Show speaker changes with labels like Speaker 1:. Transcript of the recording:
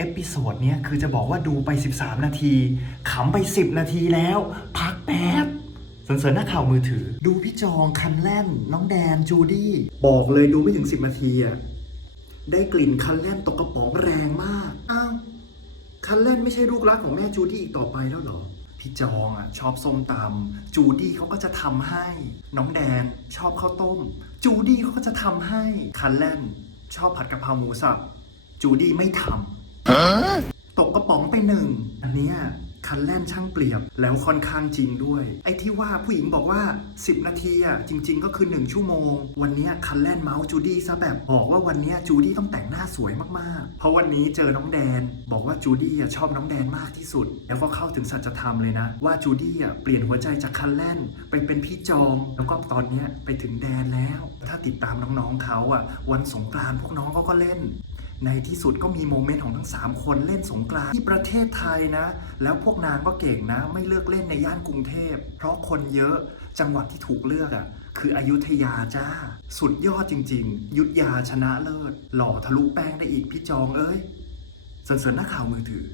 Speaker 1: เอพิโซดเนี้ยคือจะบอกว่าดูไป 13 นาทีขำไป 10 นาทีแล้ว พักแป๊บสนเสริญนักข่าวมือถือ ดูพี่จองคันแล่น น้องแดนจูดี้ บอกเลยดูไม่ถึง 10 นาทีอะได้กลิ่นคันแล่นตกกระป๋องแรงมาก อ้าว คันเล่นไม่ใช่ลูกรักของแม่จูดี้อีกต่อไปแล้วเหรอ พี่จองอะชอบส้มตำจูดี้เขาก็จะทำให้ น้องแดนชอบข้าวต้ม จูดี้เขาก็จะทำให้ คันเล่นชอบผัดกะเพราหมูสับจูดี้ไม่ทำ ตกกระป๋องไปหนึ่ง อันเนี้ยคันแล่นช่างเปรียบแล้วค่อนข้างจริงด้วย ไอ้ที่ว่าผู้หญิงบอกว่า 10 นาทีอะจริง ๆ ก็คือ 1 ชั่วโมง วันเนี้ยคันแล่นเมาส์จูดี้ซะแบบบอกว่าวันเนี้ยจูดี้ต้องแต่งหน้าสวยมากๆ เพราะวันนี้เจอน้องแดน บอกว่าจูดี้อะชอบน้องแดนมากที่สุด แล้วก็เข้าถึงสัจธรรมเลยนะ ว่าจูดี้อะเปลี่ยนหัวใจจากคันแล่นไปเป็นพี่จองแล้วก็ตอนเนี้ยไปถึงแดนแล้ว ถ้าติดตามน้องๆเขาอะวันสงกรานต์พวกน้องเขาก็เล่น ในที่สุดก็มีโมเมนต์ของทั้ง 3 คนเล่นสงกรานต์ที่ประเทศไทยนะ แล้วพวกนางก็เก่งนะ ไม่เลือกเล่นในย่านกรุงเทพ เพราะคนเยอะจังหวัดที่ถูกเลือกอะคืออยุธยาจ้า สุดยอดจริง ๆ ยุทธยาชนะเลิศ หล่อทะลุแป้งได้อีกพี่จองเอ้ยสรรเสริญนักข่าวมือถือ